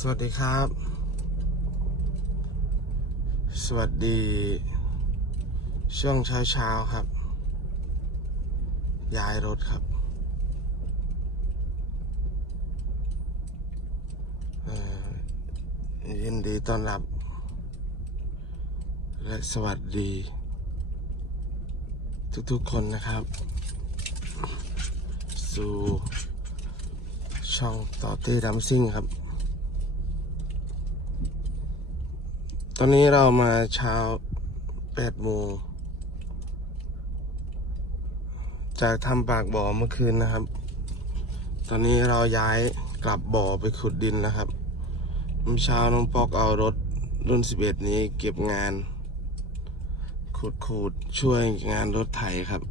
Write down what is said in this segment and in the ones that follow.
สวัสดีครับ สวัสดี ช่วงเช้าเช้าๆครับ ย้ายรถครับยินดีต้อนรับ และสวัสดี ทุกๆคนนะครับ สู่ช่องต่อเต้ดัมซิ่งครับ ตอนนี้เรามาเช้า8โมงจากทำปากบ่อเมื่อคืนนะครับ ตอนนี้เราย้ายกลับบ่อไปขุดดินแล้วครับเมื่อเช้าน้องปอกเอารถรุ่น11นี้เก็บงาน ขุดขูดช่วยงานรถไถครับ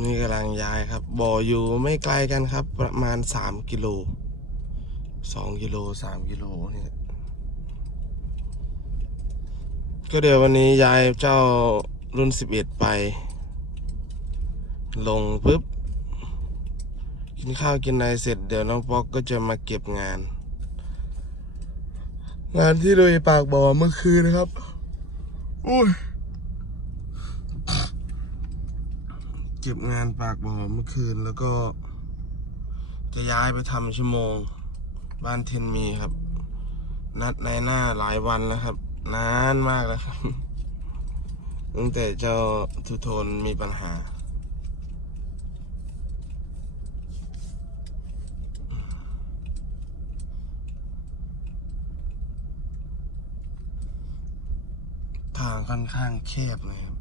นี่กำลังย้ายครับ บ่ออยู่ไม่ไกลกันครับ ประมาณ3กิโล 2กิโล3กิโลเนี่ย ก็เดี๋ยววันนี้ย้ายเจ้ารุ่น11ไป ลงปุ๊บ กินข้าวกินอะไรเสร็จเดี๋ยวน้องป๊อกก็จะมาเก็บงาน งานที่ลุยปากบ่อเมื่อคืนนะครับอุ้ยเก็บงานปากบ่อเมื่อคืนแล้วก็ จะย้ายไปทำชั่วโมง บ้านเทนมีครับ นัดในหน้าหลายวันแล้วครับ นานมากแล้วครับตั้งแต่เจ้าทุโทนมีปัญหาทางค่อนข้างแคบเลยครับ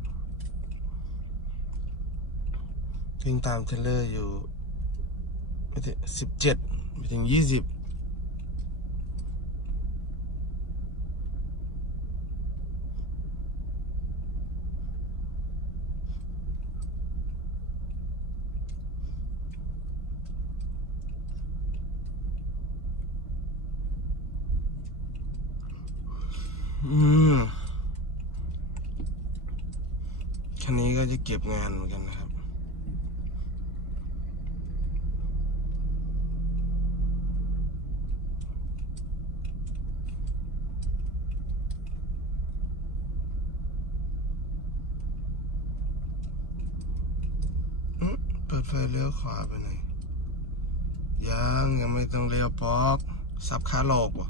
วิ่งตามเทเลอร์อยู่ไม่ถึงสิบเจ็ดไม่ถึงยี่สิบอืมคันนี้ ก็จะเก็บงานเหมือนกันนะครับเปิดไฟเลี้ยวขวาไปไหนอยยังยังไม่ต้องเลี้ยวปอก สับขาหลอกวะ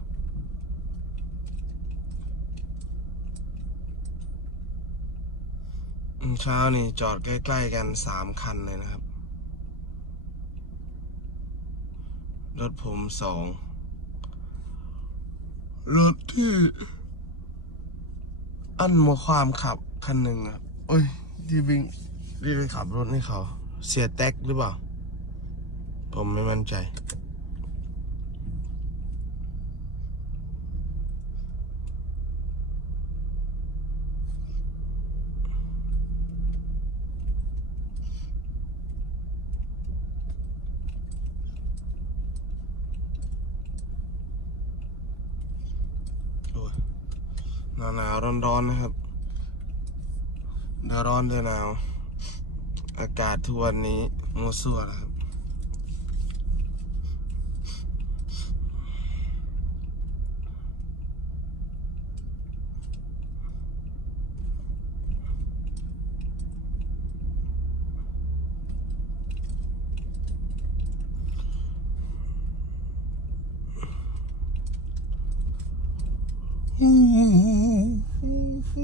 อืม เช้านี่จอดใกล้ ๆ กันสามคันเลยนะครับ รถผมสอง รถที่ อันมาความขับคันหนึ่งอะโอ้ย ที่วิ่งที่ไปขับรถให้เขา เสียแท็กหรือเปล่า ผมไม่มั่นใจ หนาวหนาวร้อนร้อนนะครับเดี๋ยวร้อนเดี๋ยวหนาว อากาศทุกวันนี้มัวซั่วนะครับ โอ้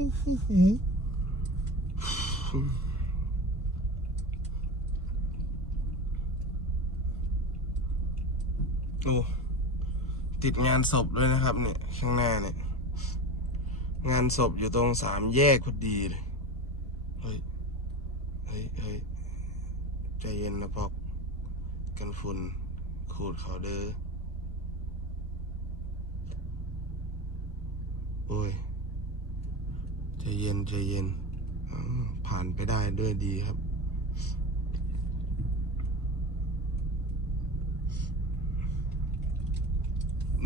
ติดงานศพด้วยนะครับเนี่ย ข้างหน้าเนี่ย งานศพอยู่ตรงสามแยกพอดีเลย เฮ้ย เฮ้ยเฮ้ยใจเย็นนะพอกกันฝุ่นขูดเขาเด้อ โอ้ย ใจเย็นใจเย็นผ่านไปได้ด้วยดีครับ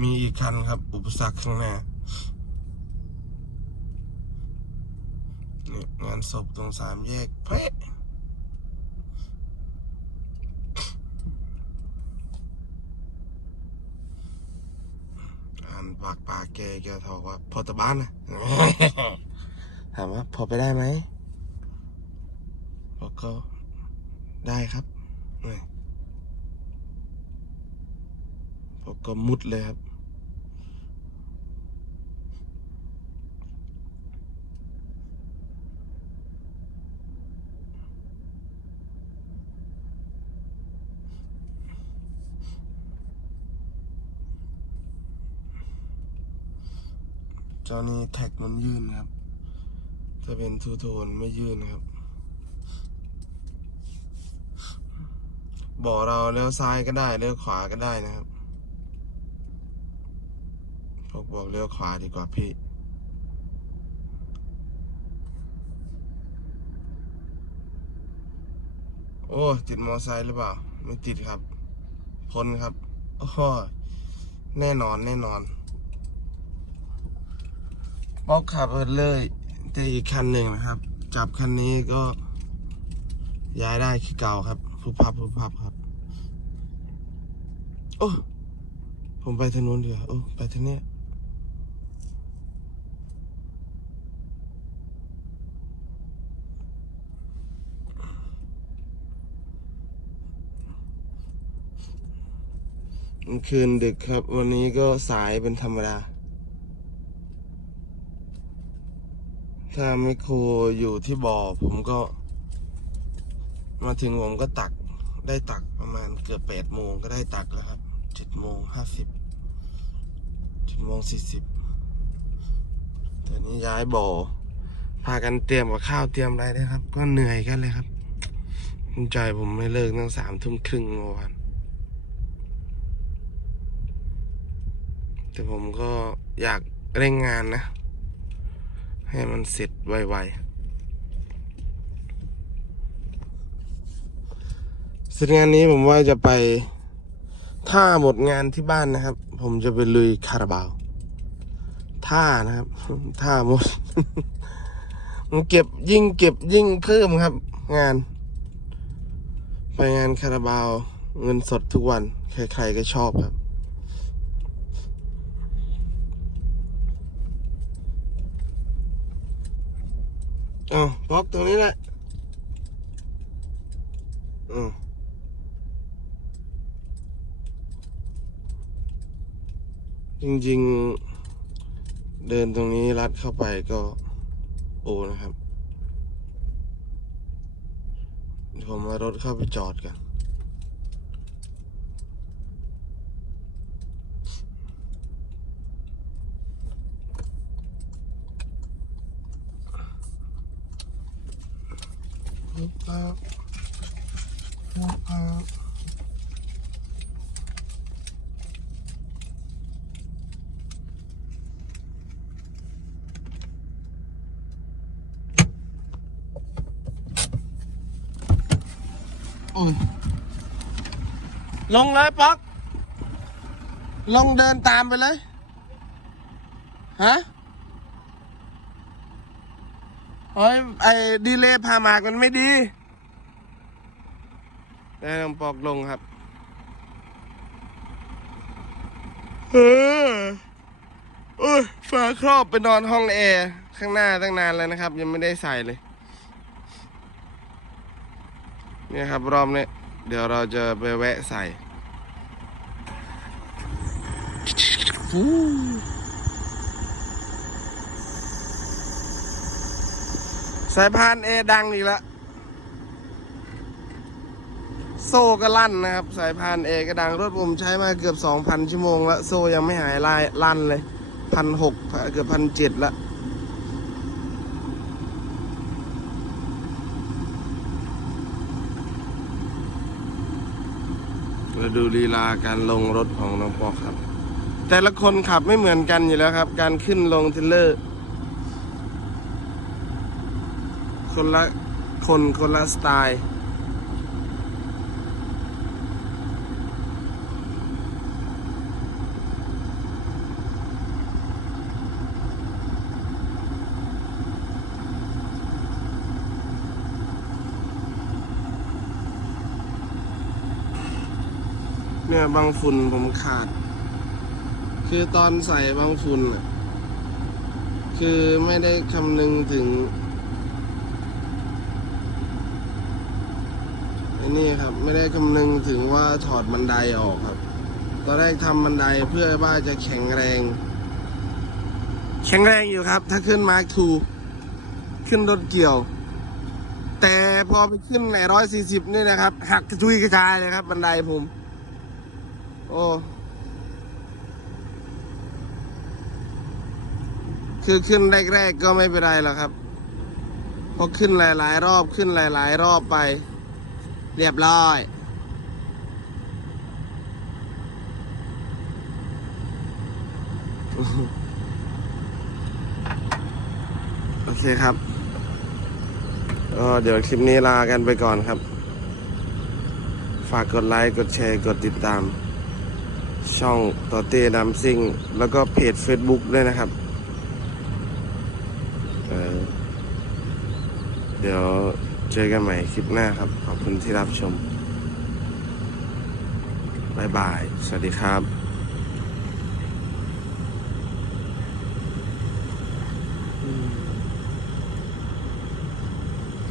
มีอีกคันครับ อุปสรรคข้างหน้างานศพตรงสามแยกเพ่อนปากปากแกแกถอกว่าพอตบ้านนะ ถามว่าพอไปได้ไหมบอกก็ได้ครับนี่บอกก็มุดเลยครับ เจ้านี้แท็กมันยื่นครับ ถ้าเป็นทูโทนไม่ยื่นครับบอกเราเลี้ยวซ้ายก็ได้เลี้ยวขวาก็ได้นะครับพวกบอกเลี้ยวขวาดีกว่าพี่โอ้ติดมอไซค์หรือเปล่า ไม่ติดครับพ้นครับโอ้โหแน่นอนแน่นอนบอกขับเลย แต่อีกคันหนึ่งนะครับ จับคันนี้ก็ย้ายได้คือเก่าครับพุบพับพุบพับครับ โอ้ผมไปทางนู้นดีกว่าโอ้ไปทางเนี้ยคืนดึกครับ วันนี้ก็สายเป็นธรรมดา ถ้าไมคโครอยู่ที่บ่อผมก็ มาถึงผมก็ตักได้ตักประมาณเกือบแปดโมงก็ได้ตักแล้วครับเจ็ดโมงห้าสิบเจ็ดโมงสี่สิบตอนนี้ย้ายบ่อ พากันเตรียมกับข้าวเตรียมอะไรนะครับ ก็เหนื่อยกันเลยครับคุณใจผมไม่เลิกตั้งสามทุ่มครึ่งเมื่อวานแต่ผมก็อยากเร่งงานนะ ให้มันเสร็จไวๆเสร็จงานนี้ผมว่าจะไป ถ้าหมดงานที่บ้านนะครับ ผมจะไปลุยคาราบาวถ้านะครับถ้าหมดมันเก็บยิ่งเก็บยิ่งเพิ่มครับ งาน ไปงานคาราบาว เงินสดทุกวัน ใครๆก็ชอบครับ อ้าวบล็อกตรงนี้แหละอืมจริงๆ เดินตรงนี้รัดเข้าไปก็โอนะครับเดี๋ยวผมมารถเข้าไปจอดกัน ครับครับโอ้ย ลงเลยป๊อก ลงเดินตามไปเลย ฮะเฮ้ยไอ้ดีเลย์พาหมากมันไม่ดีได้ลองปอกลงครับเออโอ้ยฝาครอบไปนอนห้องแอร์ข้างหน้าตั้งนานแล้วนะครับ ยังไม่ได้ใส่เลย เนี่ยครับรอบนี้เดี๋ยวเราจะไปแวะใส่สายพานแอดังอีกแล้วโซ่ก็ลั่นนะครับ สายพานเอก็ดังรถผมใช้มาเกือบ 2,000 ชั่วโมงแล้ว โซ่ยังไม่หายลายลั่นเลยพันหกเกือบพันเจ็ดละ เราดูลีลาการลงรถของน้องปอครับ แต่ละคนขับไม่เหมือนกันอยู่แล้วครับ การขึ้นลงเทรลเลอร์ คนละคนคนละสไตล์ เนี่ยบางฝุ่นผมขาด คือตอนใส่บางฝุ่นน่ะคือไม่ได้คำนึงถึงไอ้นี่ครับไม่ได้คำนึงถึงว่าถอดบันไดออกครับ ตอนแรกทำบันไดเพื่อว่าจะแข็งแรง แข็งแรงอยู่ครับ ถ้าขึ้นมาร์คทูขึ้นรถเกี่ยว แต่พอไปขึ้นในร้อยสี่สิบนี่นะครับ หักกระจุยกระจายเลยครับ บันไดผม โอ้คือขึ้นแรกๆก็ไม่เป็นไรหรอกครับพอขึ้นหลาย ๆ รอบขึ้นหลาย ๆ รอบไป เรียบร้อยโอเคครับก็เดี๋ยวคลิปนี้ลากันไปก่อนครับ ฝากกดไลค์ กดแชร์ กดติดตาม ช่องต่อเต้ดัมซิงแล้วก็เพจ Facebook ด้วยนะครับเเดี๋ยวเจอกันใหม่คลิปหน้าครับ ขอบคุณที่รับชมบายบาย สวัสดีครับ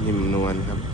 นิ่มนวลครับ